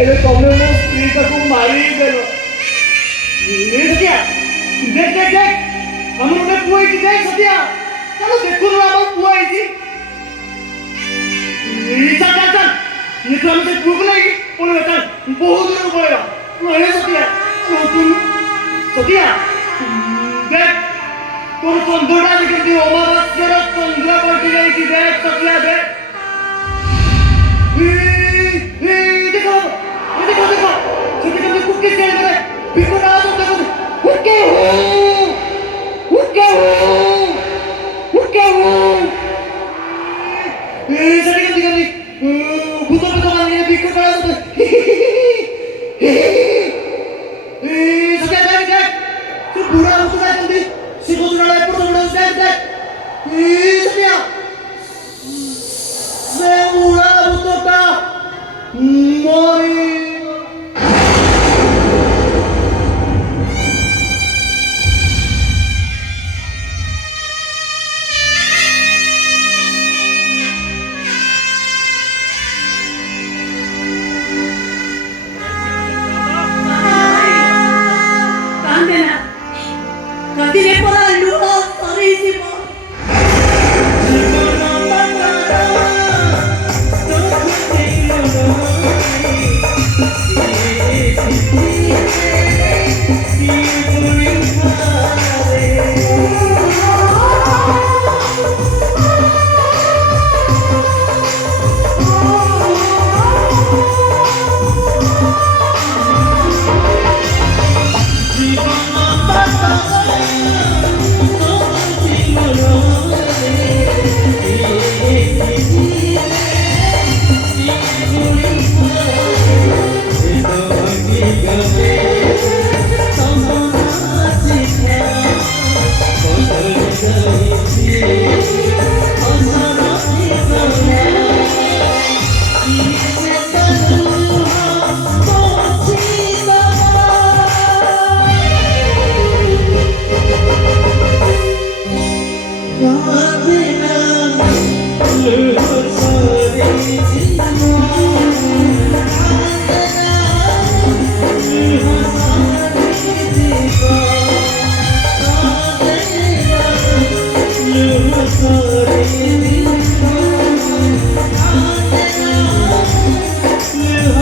ଏବେ ତମେ ମୋ ସ୍ତ୍ରୀ ତାକୁ ମାରିଦେଲ। ସତିଆ ଦେଖ ଦେଖ ଦେଖ ଆମର ଗୋଟେ ପୁଅ ହେଇଛି। ଦେଖ ସତିଆ ଚାଲ ଦେଖୁନୁ ଆମର ପୁଅ ହେଇଛି। ଚାଲ ଚାଲ ଚାଲ ଇଏ ତ ଆମେ ସେ ପୁଅକୁ ନେଇକି ପଳେଇବା। ଚାଲ ବହୁତ ଦୂରକୁ ପଳେଇବା। ନହେଲେ ସତିଆ ସତିଆ ଦେଖ ତୋର ଚନ୍ଦ୍ରଟା କେମିତି ଅମାବାସ୍ୟାର ଚନ୍ଦ୍ର ପଲଟି ଯାଇଛି। ଦେଖ ସତିଆ ଦେଖ देखो देखो देखो छोटे छोटे कुत्ते चल रहे बिल्कुल आवाज होता है हुक्के हो हुक्के हो हुक्के हो सभी करती करती भूतों पे तो मारने के बिल्कुल आवाज होता है सत्या देख देख तू बुरा हो चुका है जल्दी सीधो चुनाव है पुरुष उड़ा देख देख सत्या से बुरा भूतों का मोरी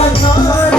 You